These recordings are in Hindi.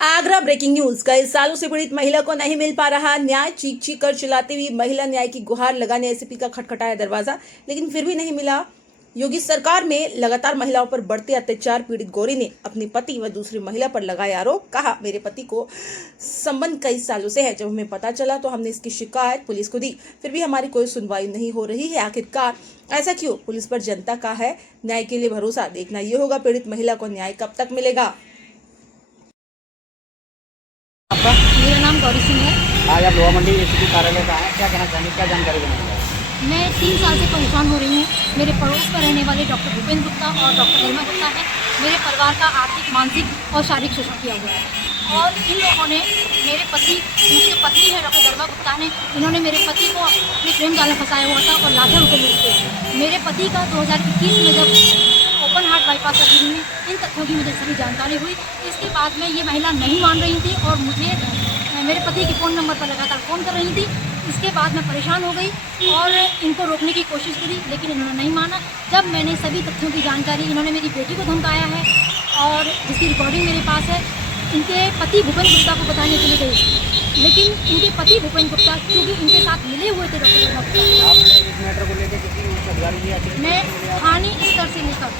Agra breaking news. कई सालों से पीड़ित महिला को नहीं मिल पा रहा न्याय। चीख चीख कर चिल्लाती हुई महिला न्याय की गुहार लगाने एसीपी का खटखटाया दरवाजा, लेकिन फिर भी नहीं मिला। योगी सरकार में लगातार महिलाओं पर बढ़ते अत्याचार। पीड़ित गौरी ने अपने पति व दूसरी महिला पर लगाए आरोप। कहा, मेरे पति को संबंध कई सालों से है। जब हमें पता चला तो हमने इसकी शिकायत पुलिस को दी, फिर भी हमारी कोई सुनवाई नहीं हो रही है। आखिरकार ऐसा क्यों? पुलिस पर जनता का है न्याय के लिए भरोसा। देखना ये होगा पीड़ित महिला को न्याय कब तक मिलेगा। मेरा नाम गौरी सिंह है। आज आप लोहा मंडी एसीपी कार्यालय का है, क्या कहना चाहेंगे, क्या जानकारी देना है? मैं 3 साल से परेशान हो रही हूँ। मेरे पड़ोस पर रहने वाले डॉक्टर भूपेंद्र गुप्ता और डॉक्टर गरिमा गुप्ता है। मेरे परिवार का आर्थिक, मानसिक और शारीरिक शोषण किया हुआ है। और इन लोगों ने मेरे पति, उनकी जो पत्नी है डॉक्टर गरिमा गुप्ता ने, इन्होंने मेरे पति को अपने प्रेम जाल में फंसाया हुआ था और लाखों रुपये मिलते। मेरे पति का 2021 में जब ओपन हार्ट बाईपास सर्जरी में इन तथ्यों की मुझे सभी जानकारी हुई। इसके बाद में ये महिला नहीं मान रही थी और मुझे मेरे पति के फ़ोन नंबर पर लगातार फ़ोन कर रही थी। इसके बाद मैं परेशान हो गई और इनको रोकने की कोशिश करी, लेकिन इन्होंने नहीं माना। जब मैंने सभी तथ्यों की जानकारी, इन्होंने मेरी बेटी को धमकाया है और जिसकी रिकॉर्डिंग मेरे पास है, इनके पति भूपेंद्र गुप्ता को बताने के लिए गई, लेकिन इनके पति भूपेंद्र गुप्ता क्योंकि इनके साथ मिले हुए थे डॉक्टर गुप्ता। आपने इस मैटर को लेकर किसी उच्च अधिकारी की मैं स्थानीय स्तर से लेकर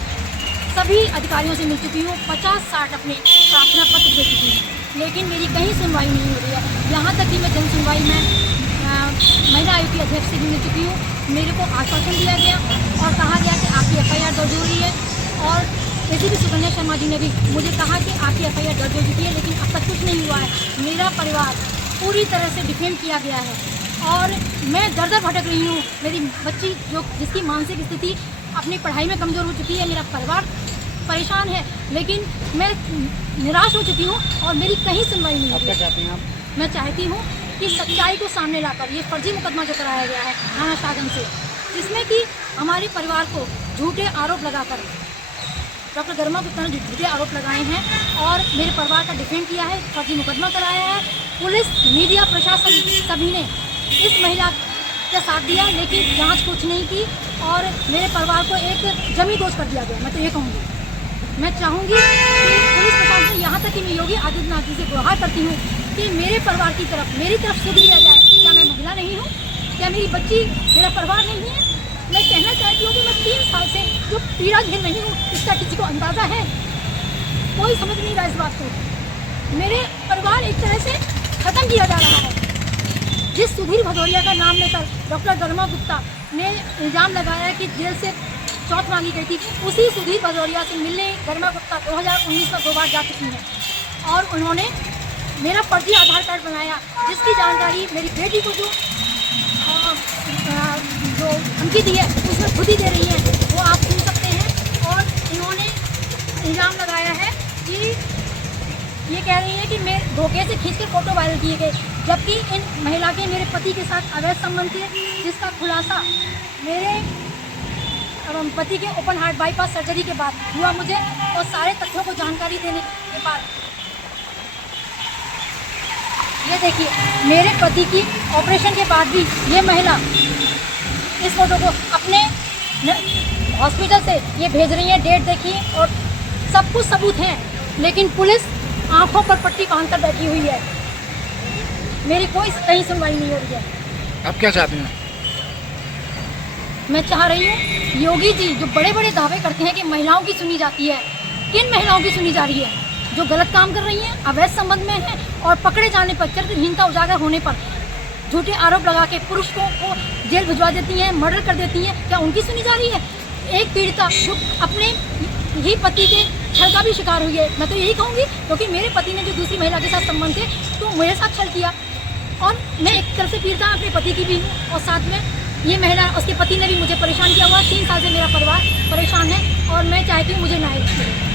सभी अधिकारियों से मिल चुकी हूँ। 50-60 अपने प्रार्थना पत्र दे चुकी हूँ, लेकिन मेरी कहीं सुनवाई नहीं हो रही है। यहाँ तक कि मैं जन सुनवाई में महिला आयोग की अध्यक्ष से भी मिल चुकी हूँ। मेरे को आश्वासन दिया गया और कहा गया कि आपकी FIR दर्ज हो रही है। और एसीपी सुकन्या शर्मा जी ने भी मुझे कहा कि आपकी FIR दर्ज हो चुकी है, लेकिन अब तक कुछ नहीं हुआ है। मेरा परिवार पूरी तरह से डिफेंड किया गया है और मैं दर दर भटक रही हूँ। मेरी बच्ची जिसकी मानसिक स्थिति अपनी पढ़ाई में कमज़ोर हो चुकी है, मेरा परिवार परेशान है, लेकिन मैं निराश हो चुकी हूँ और मेरी कहीं सुनवाई नहीं हो रही। क्या चाहते हैं आप? मैं चाहती हूँ कि सच्चाई को सामने लाकर ये फर्जी मुकदमा जो कराया गया है थाना शाहगंज से, जिसमें कि हमारे परिवार को झूठे आरोप लगाकर डॉक्टर गरिमा गुप्ता ने झूठे आरोप लगाए हैं और मेरे परिवार का डिफेंड किया है, फर्जी मुकदमा कराया है। पुलिस, मीडिया, प्रशासन सभी ने इस महिला का साथ दिया, लेकिन जांच कुछ नहीं की और मेरे परिवार को एक जमी दोष कर दिया गया। मैं तो ये कहूँगी, मैं चाहूँगी कि पुलिस प्रशासन, यहाँ तक कि मैं योगी आदित्यनाथ जी से गुहार करती हूँ कि मेरे परिवार की तरफ, मेरी तरफ सुध लिया जाए। क्या मैं महिला नहीं हूँ? क्या मेरी बच्ची, मेरा परिवार नहीं है? मैं कहना चाहती हूँ कि मैं 3 साल से जो पीड़ा झेल रही हूँ, इसका किसी को अंदाज़ा है? कोई समझ नहीं रहा इस बात को। मेरे परिवार एक तरह से ख़त्म किया जा रहा है। जिस सुधीर भदौरिया का नाम लेकर डॉक्टर गरिमा गुप्ता ने इल्ज़ाम लगाया कि जेल से चौथ मांगी गई थी, उसी सुधीर भदौरिया से मिलने गरिमा गुप्ता 2019 में 2 बार जा चुकी हैं और उन्होंने मेरा फर्जी आधार कार्ड बनाया, जिसकी जानकारी मेरी बेटी को जो धमकी दी है उसमें खुद ही दे रही है, वो आप सुन सकते हैं। और इन्होंने इल्ज़ाम लगाया है कि ये कह रही है कि मैं धोखे से खींच कर फोटो वायरल किए गए, जबकि इन महिला के मेरे पति के साथ अवैध संबंध थे, जिसका खुलासा मेरे पति के ओपन हार्ट बाईपास सर्जरी के बाद हुआ मुझे। और सारे तथ्यों को जानकारी देने के बाद ये देखिए, मेरे पति की ऑपरेशन के बाद भी ये महिला इस फोटो को अपने हॉस्पिटल से ये भेज रही है। डेट देखिए और सब कुछ सबूत हैं, लेकिन पुलिस आंखों पर पट्टी बांधकर बैठी हुई है। मेरी कोई कहीं सुनवाई नहीं हो रही है। आप क्या चाहते हैं? मैं चाह रही हूँ योगी जी जो बड़े बड़े दावे करते हैं कि महिलाओं की सुनी जाती है, किन महिलाओं की सुनी जा रही है? जो गलत काम कर रही हैं, अवैध संबंध में हैं और पकड़े जाने पर, चरित्रहीनता उजागर होने पर झूठे आरोप लगा के पुरुषों को जेल भिजवा देती हैं, मर्डर कर देती हैं, क्या उनकी सुनी जा रही है? एक पीड़िता जो अपने ही पति के छल का भी शिकार हुई है, मैं तो यही कहूँगी, क्योंकि मेरे पति ने जो दूसरी महिला के साथ संबंध थे तो मेरे साथ छल किया और मैं एक तरफ से पीड़िता अपने पति की भी हूँ और साथ में ये महिला, उसके पति ने भी मुझे परेशान किया हुआ। 3 साल से मेरा परिवार परेशान है और मैं चाहती हूँ मुझे न्याय मिले।